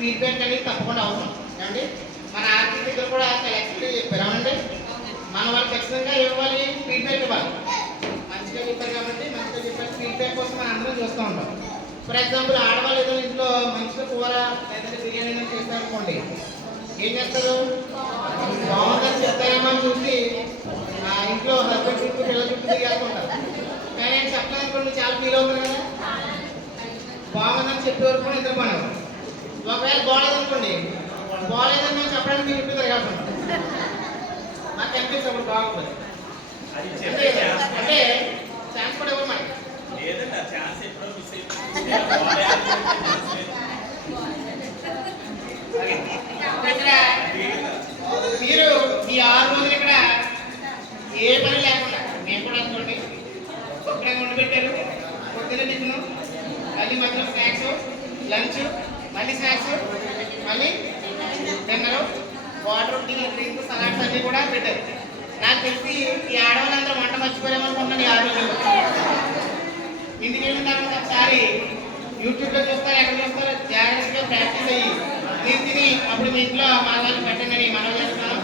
Feedback అనేది తప్పకుండా అవసరం. ఏమండి మన ఆర్టీ దగ్గర కూడా చాలా ఎక్స్ప్లెయిన్ చెప్పారు. అవునండి మన వాళ్ళు ఖచ్చితంగా ఇవ్వాలి, ఫీడ్బ్యాక్ ఇవ్వాలి. మంచిగా చెప్పారు కాబట్టి మంచిగా చెప్పారు, ఫీడ్బ్యాక్ కోసం మనం అందరం చూస్తూ ఉంటాం. ఫర్ ఎగ్జాంపుల్ ఆడవాళ్ళు ఏదో ఇంట్లో మంచిగా కూర లేదంటే బిర్యానీ చేస్తారు అనుకోండి, ఏం చేస్తారు? బాగుందని చెప్తారేమో అని చూసి ఇంట్లో హస్బెండ్ చుట్టూ పిల్లల చుట్టూ తిరిగేస్తుంటారు. కానీ నేను చెప్పలేదనుకోండి చాలా ఫీల్ అవుతుంది కదా. బాగుందని చెప్పే వరకు కూడా ఇద్దరు పని. ఒకవేళ బాగాలేదనుకోండి, బాగాలేదని మేము చెప్పడానికి మీ చుట్టూ తిరగాల్సి నాకు అనిపించినప్పుడు బాగుంటుంది. అంటే ఛాన్స్ కూడా ఇవ్వరు మనకి. మీరు ఈ 6 రోజులు ఇక్కడ ఏ పని లేకుండా మేము కూడా అనుకోండి ఇక్కడ వండి పెట్టారు. పొద్దున్న టిఫిన్, మళ్ళీ మధ్యలో స్నాక్స్, లంచ్, మళ్ళీ స్నాక్స్, మళ్ళీ డిన్నర్, వాటర్, డ్రింక్, సలాడ్స్ అన్నీ కూడా పెట్టారు. నాకు తెలిసి ఈ ఆడవాళ్ళందరూ వంట మర్చిపోయామనుకుంటున్నాను. ఈ 6 రోజులు ఇంటికి వెళ్ళిన తర్వాత ఒకసారి యూట్యూబ్లో చూస్తారు, ఎక్కడ చూస్తారో జాగ్రత్తగా ప్రాక్టీస్ అయ్యి మీరు తిని అప్పుడు మీ ఇంట్లో మా వాళ్ళు పెట్టండి మనం చేస్తున్నాం.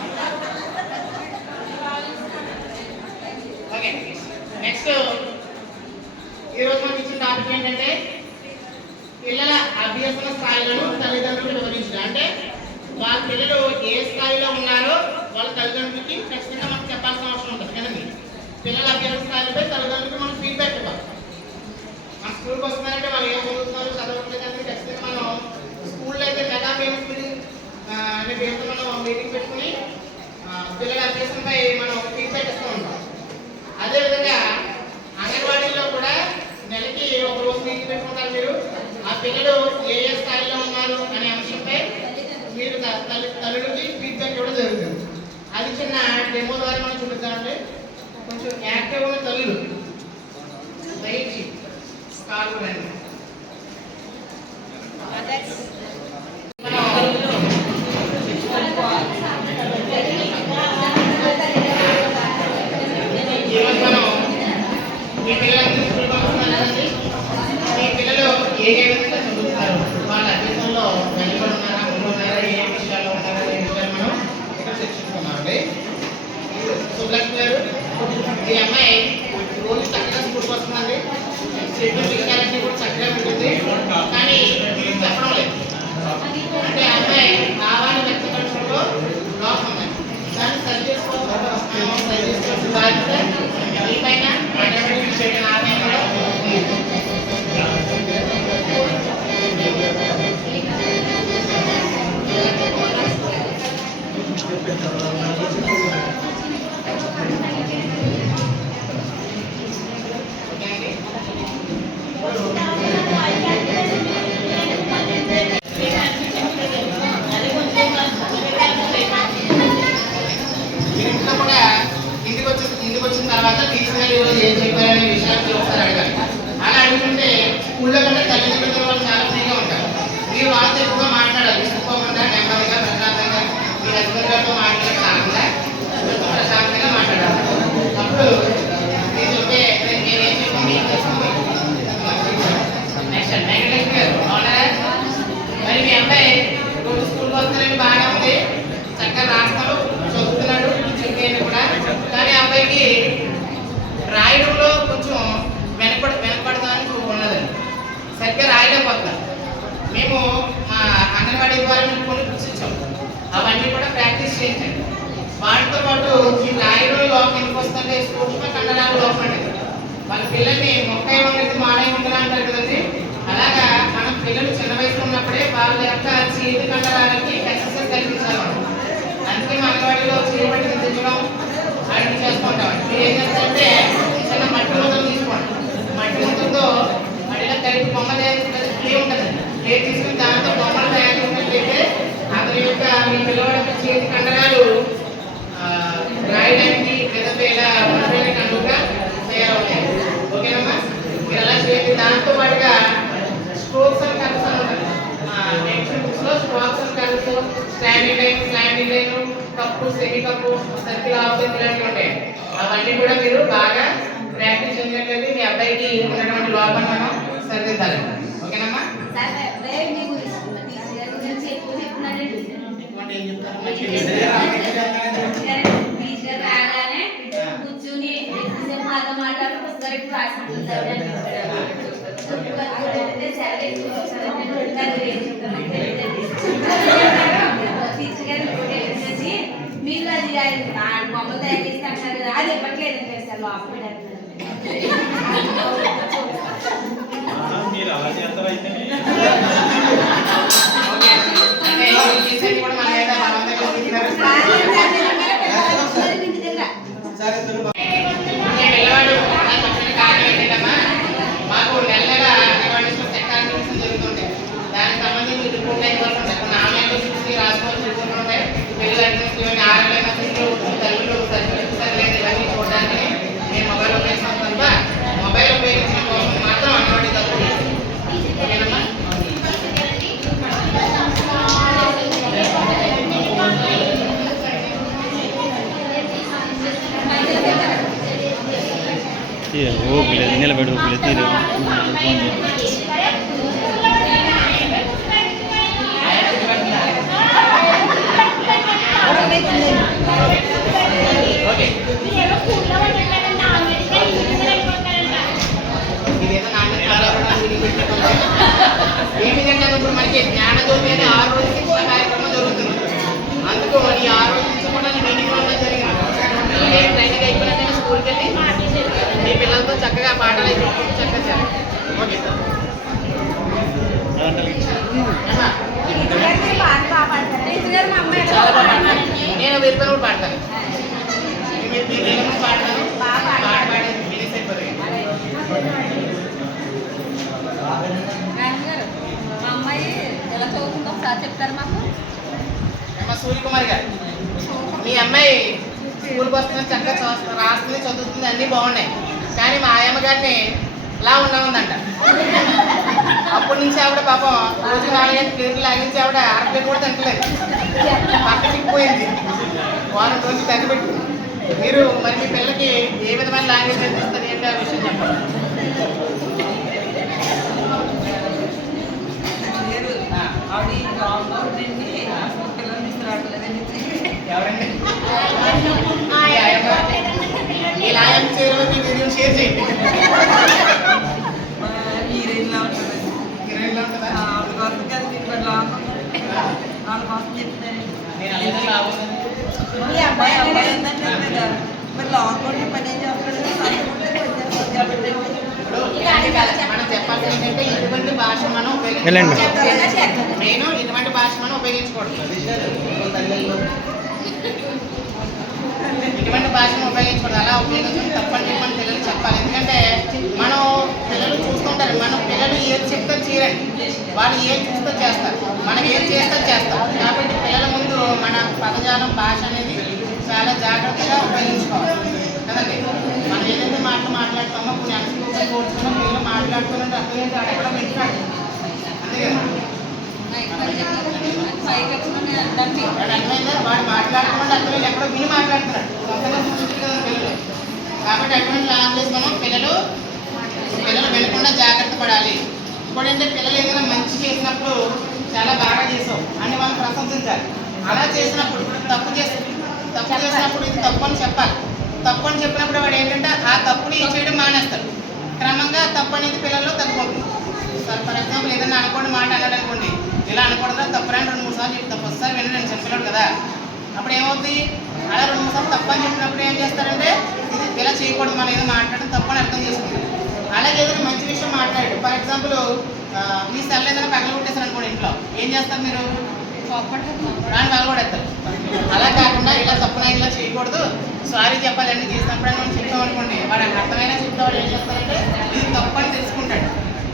ఓకే, నెక్స్ట్ ఈరోజు మనకి ఇచ్చిన టాపిక్ ఏంటంటే పిల్లల అభ్యసన స్థాయిలను తల్లిదండ్రులు వివరించడం. అంటే వాళ్ళ పిల్లలు ఏ స్థాయిలో ఉన్నారో వాళ్ళ తల్లిదండ్రులకి ఖచ్చితంగా మనకు చెప్పాల్సిన అవసరం ఉంటుంది కదండి. పిల్లల అభ్యసన స్థాయిలపై తల్లిదండ్రులకు మనం ఫీడ్బ్యాక్ ఇవ్వాలి. మన స్కూల్కి వస్తున్నారంటే వాళ్ళు ఏం చదువుతున్నారు చదవట్లేదంటే ఖచ్చితంగా మనం స్కూల్లో అయితే మెగా అనే పేరుతో మనం మీటింగ్ పెట్టుకుని పిల్లల అభ్యసనపై మనం ఫీడ్బ్యాక్ ఇస్తూ ఉంటాం. అదేవిధంగా అంగన్వాడీలో కూడా నెలకి ఒక రోజు మీటింగ్ పెట్టుకుంటారు. మీరు ఆ పిల్లలు ఏ ఏ స్థాయిలో ఉన్నారు అనే అంశంపై మీరు తల్లుడికి ఫీడ్బ్యాక్ ఇవ్వడం జరుగుతుంది. అది చిన్న డెమో ద్వారా మనం చూపిద్దామండి. కొంచెం యాక్టివ్ ఉన్న తల్లులు దయచి స్కాల్ రండి. ఈరోజు మనం మీ పిల్లలందరూ స్కూల్ పంపుతున్నారండి. మీ పిల్లలు ఏ విధంగా చదువుతున్నారు, వాళ్ళ అభ్యసనలో వెనుకబడి ఉన్నారా, ముందు ఉన్నారా, ఏ విషయాల్లో ఉన్నారా అనే విషయాలు మనం ఇక్కడ చర్చించుకున్నామండి. సుబ్బలక్ష్మి గారు, ఈ అమ్మాయి రోజు చక్కగా స్కూల్కి వస్తుందండి. చెప్పిన విషయాలన్నీ కూడా చక్కగా ఉంటుంది, కానీ చెప్పడం లేదు. అంటే అమ్మాయి భావాన్ని వ్యక్తపరచడంలో లోపం ఉంది. దాన్ని సరి చేసుకోవాల్సిన బాధ్యత ఈ పైన ఆమె కూడా ఇంటికి వచ్చిన తర్వాత టీచర్ గారు ఈరోజు ఏం చెప్పారనే విషయాన్ని ఒకసారి అడగాలి. అలా అడుగుతుంటే స్కూల్లో కంటే తల్లిదండ్రులతో వాళ్ళు చాలా ఫ్రీగా ఉంటారు. మీరు వాళ్ళతో ఎక్కువగా మాట్లాడాలి, విసుకోకుండా నెమ్మదిగా ప్రశాంతంగా మీ హస్బెండ్ గారితో మాట్లాడే కాకుండా ప్రశాంతంగా మాట్లాడాలి. అప్పుడు మీరు చెప్తే నేనేం చెప్పి మీకు తెలుస్తుంది. నెక్స్ట్ వెంకటేశ్వర గారు అవునా? మరి మీ అబ్బాయి రోజు స్కూల్కి వస్తున్నారని బాగా ఉంది, చక్కగా రాస్తాడు, చదువుతున్నాడు, చెప్పేది కూడా. కానీ అబ్బాయికి రాయడంలో కొంచెం వెనకబడతామని ఉన్నదండి. సరిగ్గా రాయలేకపోతున్నారు. మేము మా అంగన్వాడీ ద్వారా మేము కొన్ని బుక్స్ ఇచ్చాము, అవన్నీ కూడా ప్రాక్టీస్ చేయించండి. వాటితో పాటు ఈ రాయడంలో లోపం ఎందుకు వస్తుందంటే సూక్ష్మ కండరాలు లోపం అనేది. వాళ్ళ పిల్లల్ని మొక్కై ఉన్నది మానే ఉండాలి అంటారు కదండి. అలాగా మనం పిల్లలు చిన్న వయసులో ఉన్నప్పుడే వాళ్ళ యొక్క చేతి కండరాలకి ఎక్సర్సైజ్ కల్పించాలి. అందుకే మా అంగన్వాడీలో చేయబట్టి దించడం అలాంటివి చేసుకుంటాం. మీరు ఏం చేస్తారంటే చిన్న మట్టి ముద్దలు తీసుకోండి. మట్టి ముద్దలతో మడిలో కలిపి బొమ్మ ప్లే ఉంటుంది. ప్లే తీసుకుని దాంతో బొమ్మలు తయారు చేసినట్లయితే అతని యొక్క మీ పిల్లవాడి యొక్క చేతి కండరాలు రాయడానికి లేదంటే ఇలా ఉండడానికి అనువుగా తయారవుతాయి. ఓకేనమ్మా? మీరు అలా చేయండి. దాంతో పాటుగా స్ట్రోక్స్ అని కలుస్తూ ఉంటాయి. నెక్స్ట్ బుక్స్ లో స్ట్రోక్స్ అని కలుస్తూ standing line, cup, semi cup, circle, of ఇలాంటివి ఉంటాయి. అవన్నీ కూడా మీరు బాగా ప్రాక్టీస్ చేసినట్లయితే మీ అబ్బాయికి ఉన్నటువంటి లోపాన్ని మనం సరిదిద్దాలి. ఓకేనమ్మా? ఉంటే ఏం చెప్తారు? కూర్చుని మాట్లాడుతూ పుస్తకానికి మీరు అది బొమ్మలు తయారు చేసి అంటారు కదా, అది ఇవ్వట్లేదు సార్ లోపల మీరు అలా చేస్తారు అయితే మాకు నెల నెల జరుగుతుంటాయి. దానికి సంబంధించి రిపోర్ట్ అయిపోతుంది. ఆన్లైన్ రాసుకోవాల్సి ఉంటాయి. పిల్లలు అడ్మిషన్ ఆన్లైన్ తల్లులు సర్లేదు ఇవన్నీ చూడడానికి నేను మొబైల్ ఉపయోగిస్తాను తప్ప మొబైల్ ఉపయోగించిన కోసం మాత్రం అన్నవాడి తప్పు. ఓకేనమ్మా? నిలబడి ఏమిటంటే ఇప్పుడు మనకి జ్ఞానజ్యోతి అనే 6 రోజుల శిక్షణ కార్యక్రమం జరుగుతుంది. అందుకు ఈ 6 రోజుల నుంచి కూడా నేను ట్రైనింగ్ జరిగింది. ట్రైనింగ్ అయిపోయినా స్కూల్కి వెళ్ళి మీ పిల్లలతో చక్కగా పాటలు అయిపోయి చక్కగా ఓకే సార్. చాలా బాగా నేను వీరితో కూడా పాడతాను. నేను పాడతాను. పాట పాడి ఫినిష్ అయిపోతుంది. మా అమ్మాయి ఎలా చదువుతుందో ఒకసారి చెప్తారు మాకు. సూర్యకుమారి గారు, మీ అమ్మాయి స్కూల్కి వస్తుంది, చక్కగా రాస్తుంది, చదువుతుంది, అన్నీ బాగున్నాయి. కానీ మా ఆయమ్మ గారిని ఇలా ఉందంట. అప్పటి నుంచి ఆవిడ పాపం రోజు 4-5 ప్లేట్లు లాగించి ఆవిడ అరప్లేట్ కూడా తింటలేదు. పక్క చిక్కిపోయింది. వారం రోజులు తగ్గిపెట్టు. మీరు మరి మీ పిల్లలకి ఏ విధమైన లాంగ్వేజ్ నేర్పిస్తుంది ఏంటి ఆ విషయం చెప్పండి. ఎవరండి ఈ లాయం చేరవద్దు, వీడియో షేర్ చేయండి. హీరోయిన్లా ఉంటుందా? మీ అబ్బాయి మరి లాంగ్ పని ఏం మనం చెప్పాల్సింది ఏంటంటే ఇటువంటి భాష మనం నేను ఇటువంటి భాష మనం ఉపయోగించకూడదు. ఇటువంటి భాషను ఉపయోగించకూడదు. అలా ఉపయోగించుకుని తప్పని చెప్పని పిల్లలు చెప్పాలి. ఎందుకంటే మనం పిల్లలు చూస్తుంటారు. మనం పిల్లలు ఏది చెప్తే చేయరండి, వాళ్ళు ఏం చూస్తే చేస్తారు, మనం ఏం చేస్తే చేస్తాం. కాబట్టి పిల్లల ముందు మన పదజాలం భాష అనేది చాలా జాగ్రత్తగా ఉపయోగించుకోవాలి కదండి. మనం ఏదైతే మాట్లాడతామో కొన్ని అనుభవం కోరుతున్నా పిల్లలు మాట్లాడుతున్నట్టు అర్థం ఏంటి వాడు ఎక్కడ వింటాడు. అంతే కదా, అర్థమైందా? వాడు మాట్లాడుతున్నట్టు అర్థమైంది ఎక్కడో విని మాట్లాడుతున్నాడు పిల్లలు. కాబట్టి అటువంటి లాంగ్వేజ్ మనం పిల్లలు వినకుండా జాగ్రత్త పడాలి. ఇప్పుడు ఏంటంటే పిల్లలు ఏదైనా మంచి చేసినప్పుడు చాలా బాగా చేసావు అని వాళ్ళు ప్రశంసించాలి. అలా చేసినప్పుడు తప్పు చేసినప్పుడు ఇది తప్పు అని చెప్పాలి. తప్పు అని చెప్పినప్పుడు వాడు ఏంటంటే ఆ తప్పుని చేయడం మానేస్తాడు. క్రమంగా తప్పు అనేది పిల్లల్లో తగ్గిపోతుంది. ఫర్ ఎగ్జాంపుల్ ఏదైనా అనుకోండి మాట అన్నాడు అనుకోండి, ఇలా అనకూడదా తప్పురా అని 2-3 సార్లు చెప్తాం. ఒకసారి వినండి చెప్పలేడు కదా, అప్పుడు ఏమవుతుంది? అలా 2-3 సార్లు తప్పు అని చెప్పినప్పుడు ఏం చేస్తారంటే ఇది ఇలా చేయకూడదు, మనం ఏదో మాట్లాడడం తప్పు అని అర్థం చేసుకుంటాం. అలాగే ఏదైనా మంచి విషయం మాట్లాడు. ఫర్ ఎగ్జాంపుల్ మీ సెల్ ఏదైనా పగల కొట్టేసారు అనుకోండి, ఇంట్లో ఏం చేస్తారు మీరు? దాన్ని పగలగొడేస్తారు. అలా కాకుండా ఇలా తప్పున ఇలా చేయకూడదు, సారీ చెప్పాలి అన్నీ చేసినప్పుడు అని మనం చెప్తాం అనుకోండి, వాడు అర్థమైనా చెప్తా వాడు ఏం చేస్తారంటే ఇది తప్పు అని తెలుసుకుంటాడు.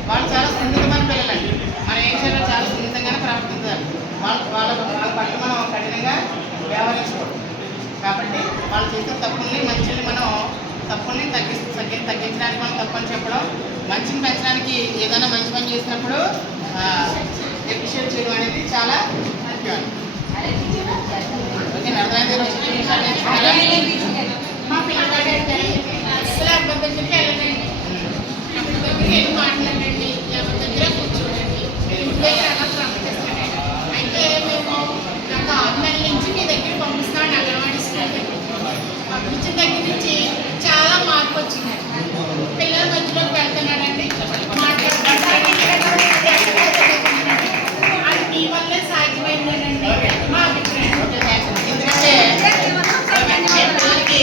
వాళ్ళు చాలా సున్నితమైన పిల్లలండి. మనం ఏం చేయాలో చాలా సున్నితంగానే ప్రవర్తించాలి. వాళ్ళ పట్ల మనం కఠినంగా వ్యవహరించకూడదు. కాబట్టి వాళ్ళు చేసే తప్పుల్ని మంచిని మనం తప్పుల్ని తగ్గించడానికి మనం తప్పని చెప్పడం, మంచిని పెంచడానికి ఏదైనా మంచి పని చేసినప్పుడు ఎప్రిషియేట్ చేయడం అనేది చాలా ముఖ్యం. ఓకే, అర్థమైంది? మా పిల్లలు అసలు అర్థం వెళ్ళండి, ఏం మాట్లాడండి, ఎవరి దగ్గర కూర్చోండి, అయితే మేము నాకు ఇచ్చిన దగ్గర నుంచి చాలా మార్పు వచ్చింది. పిల్లల మధ్యలోకి వెళ్తున్నాడండి, మాట్లాడుతున్నాడు, అది మీ వల్లే సాధ్యమైందండి మా అభిప్రాయం. ఎందుకంటే పిల్లలకి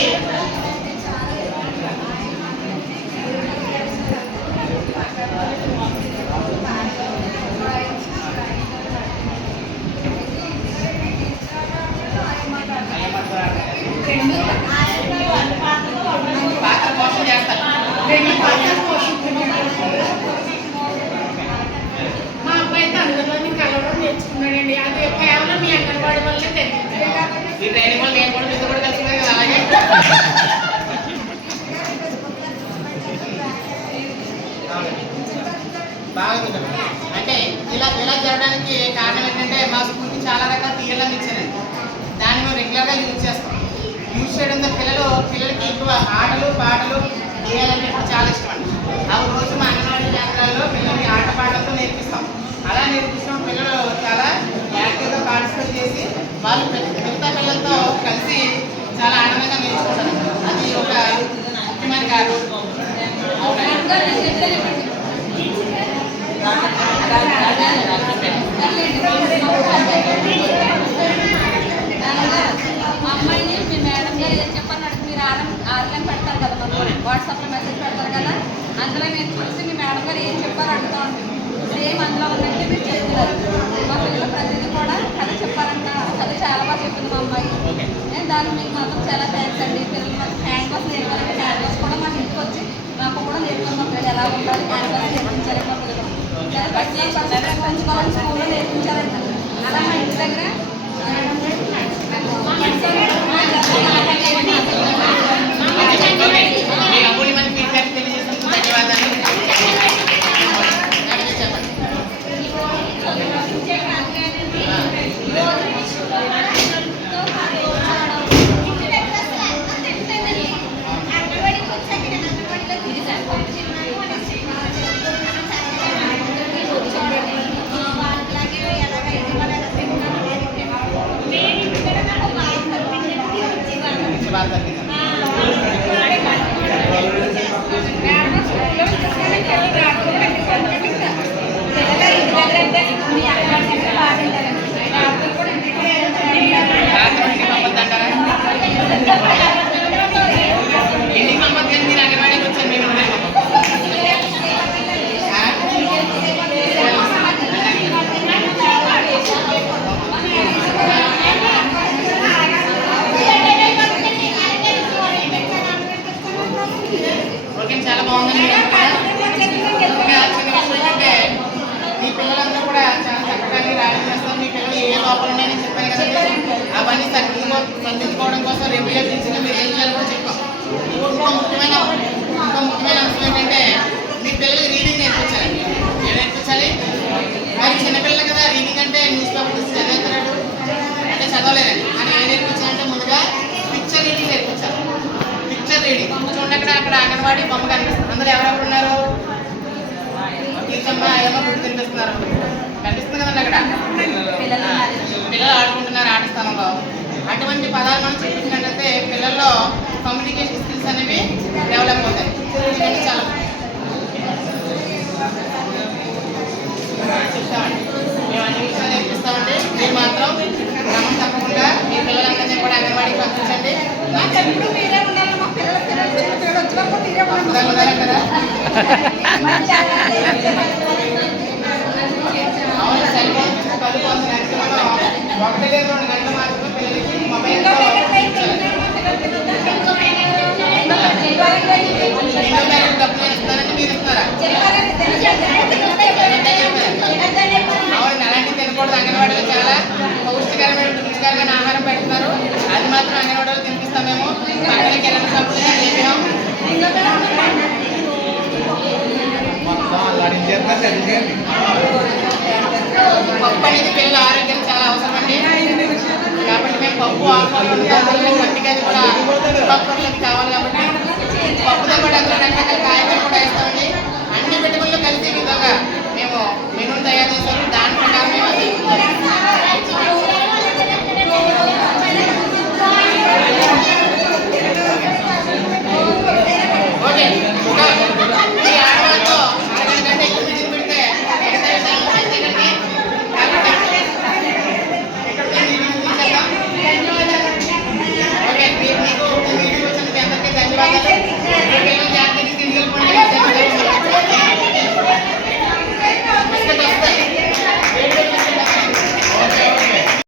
పాత్ర కోసం చేస్తారు. మా అబ్బాయి అయితే అందులోని కలవడం నేర్చుకున్నాడండి. అది కేవలం మీ అంగన్వాడీ వల్లే తెలిసింది. ఈ ట్రైనింగ్ వల్ల నేను కూడా మీతో కూడా కలిసిపోయి కదా అలాగే బాగా అంటే ఇలా జరగడానికి కారణం ఏంటంటే మా స్కూల్కి చాలా రకాల థియరీలు ఇచ్చారండి. దాన్ని మేము రెగ్యులర్గా యూజ్ చేస్తాం. యూజ్ చేయడంతో పిల్లలకి ఎక్కువ ఆటలు పాటలు వేయాలంటే చాలా ఇష్టం అండి. అవి రోజు మా అంగన్వాడీ కేంద్రాల్లో పిల్లలకి ఆట పాటలతో నేర్పిస్తాం. అలా నేర్పిస్తాం. పిల్లలు చాలా యాక్టివ్గా పార్టిసిపేట్ చేసి వాళ్ళు మిగతా పిల్లలతో కలిసి చాలా ఆనందంగా నేర్చుకుంటారు. అది ఒక ముఖ్యమైన కారణం. అమ్మాయిని మీ మేడం గారు ఏం చెప్పారు, మీరు ఆన్లైన్ పెడతారు కదా, వాట్సాప్లో మెసేజ్ పెడతారు కదా, అందులో నేను చూసి మీ మేడం గారు ఏం చెప్పారు అడుగుతా ఉంటాను. సేమ్ అందులో ఉన్నట్టు మీరు చేస్తున్నారు. మా పిల్లలు ప్రతిదీ కూడా కథ చెప్పారంట. కథ చాలా బాగా చెప్పింది మా అమ్మాయి. నేను దానికి మీకు మాత్రం చాలా థ్యాంక్స్ అండి. పిల్లలు మాకు హ్యాండ్ వాష్ నేర్పాలంటే హ్యాండ్ వాష్ కూడా మాకు ఇంటికి వచ్చి నాకు కూడా నేర్చుకుని మా పిల్లలు ఎలా ఉండాలి, హ్యాండ్ వాష్ నేర్పించాలి మా పిల్లలు. పెంచుకోవాలని స్కూల్లో నేర్పించాలంట. అలా మా ఇంటి దగ్గర చాలా బాగుంది. మీ పిల్లలందరూ కూడా చాలా చక్కగా రాయడం చేస్తారు. మీ పిల్లలు ఏ లోపల ఉన్నాయని చెప్పాను కదండి, అవన్నీ సరిదిద్దుకోవడం కోసం రెగ్యులర్ టీచర్గా మీరు ఏం చేయాలో కూడా చెప్పాం. ఇంకో ముఖ్యమైన అంశం ఏంటంటే మీ పిల్లలకి రీడింగ్ నేర్పించాలండి. ఏం నేర్పించాలి? మరి చిన్నపిల్లలు కదా, రీడింగ్ అంటే న్యూస్ పేపర్ తీసి చదువుతున్నాడు అంటే చదవలేదండి. అని ఏం నేర్పించాలంటే ముందుగా పిక్చర్ రీడింగ్ నేర్పించాలి. పిక్చర్ రీడింగ్ చూడండి, అక్కడ అంగన్వాడీ బొమ్మ కనిపిస్తుంది. అందరూ ఎవరెవరు ఉన్నారు? టీచమ్మ ఏమో గుడి తినిపిస్తున్నారు, కనిపిస్తుంది కదండి. అక్కడ పిల్లలు ఆడుకుంటున్నారు ఆట స్థలంలో. అటువంటి పదాలు మనం చెప్పించినట్లయితే పిల్లల్లో కమ్యూనికేషన్ స్కిల్స్ అనేవి డెవలప్ అవుతాయి. చాలా చెప్తామండి, మేము అన్ని విషయాలు నేర్పిస్తామండి. మీరు మాత్రం క్రమం తప్పకుండా మీ పిల్లలందరినీ కూడా అంగన్వాడీకి పంపించండి. ఉండాలి కదా. అవును, సెల్ఫోన్ చదువుకోవాల్సిన మనం 1 లేదా 2 గంటలు మాత్రమే పిల్లలకి మొబైల్ డబ్బులు ఇస్తారంటే మీరు ఇస్తారా? అవును, అలాంటివి తినకూడదు. అంగన్వాడీలో చాలా పౌష్టికరమైన రుచికరమైన ఆహారం పెడుతున్నారు. అది మాత్రం అంగన్వాడీలో తినిపిస్తాం మేము. పక్కన కిరాణా షాపులుగా లేపాం. పప్పు అనేది పిల్లలు ఆరోగ్యం